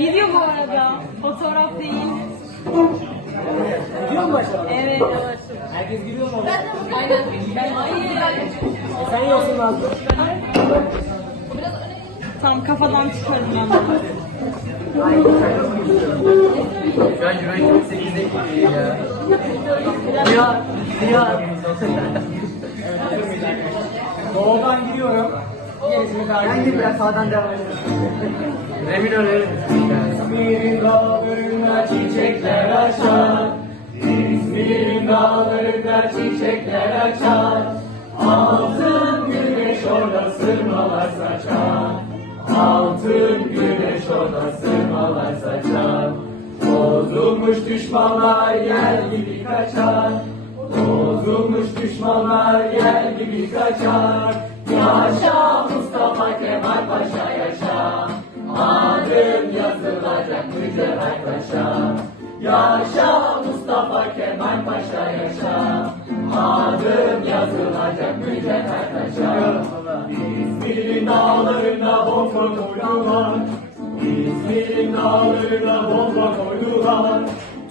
Video bu arada. Fotoğraf değil. Gidiyor mu başa? Evet evet. Herkes giriyor mu? Aynen. Ben hayır. Sen yoksun Nazlı. Tam kafadan çıkarım ben. Şu an güven 8'de gidiyor ya. Rüya, Rüya. Doğudan giriyorum. Gerisini takip Ben ediyorum. biraz sağdan devam edelim. Emin ol İzmir'in dağlarında çiçekler açar İzmir'in dağlarında çiçekler açar Altın güneş orada sırmalar saçar Altın güneş orada sırmalar saçar Bozulmuş düşmanlar yer gibi kaçar Bozulmuş düşmanlar yer gibi kaçar Yaşa yazılacak mücevher taşa Yaşa Mustafa Kemal Paşa yaşa. Adım yazılacak mücevher taşa İzmir'in dağlarına bomba koydular İzmir'in dağlarına bomba koydular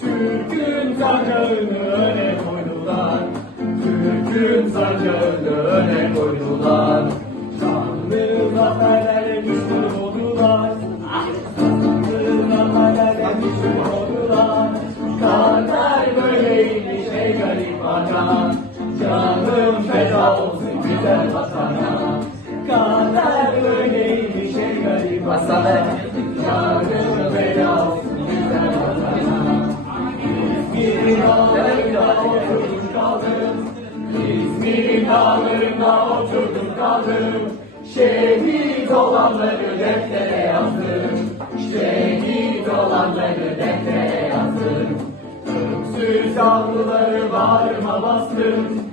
Türk'ün sancağını öne koydular Türk'ün sancağını öne koydular Şanlı zaferlerle düşman vatana Kader böyleymiş ey garip Canım feda olsun. Güzel vatana İzmir'in dağlarında oturdum kaldım. İzmir'in dağlarında oturdum kaldım. Şehit olanları deftere yazdım. Şehit olanları deftere yazdım. Öksüz yavruları bağrıma bastım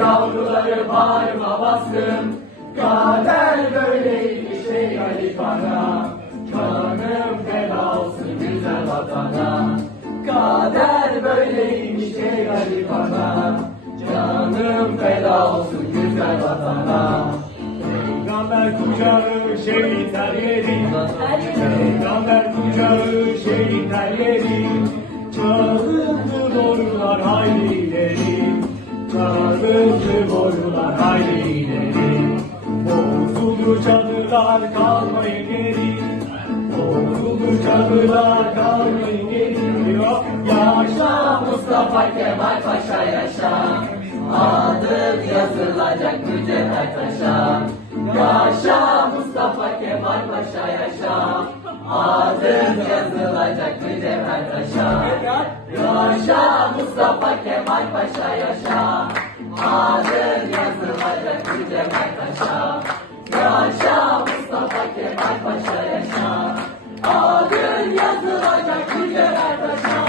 yavruları bağrıma bastım Kader böyleymiş ey Ali bana. Canım feda olsun güzel vatana Kader böyleymiş ey Ali bana. Canım feda olsun güzel vatana Peygamber kucağı şehitler yeri. Peygamber kucağı şehitler yeri Bozuldu çadırlar kalmayın geri. Bozuldu çadırlar kalmayın geri. Yok yaşa Mustafa Kemal Paşa yaşa. Adım yazılacak mücevher taşa Yaşa Mustafa Kemal Paşa yaşa. Adım yazılacak mücevher taşa Yaşa Mustafa Kemal Paşa yaşa. Adım yazılacak mücevher taşa koşa yaşa. O yazılacak hücreler taşa.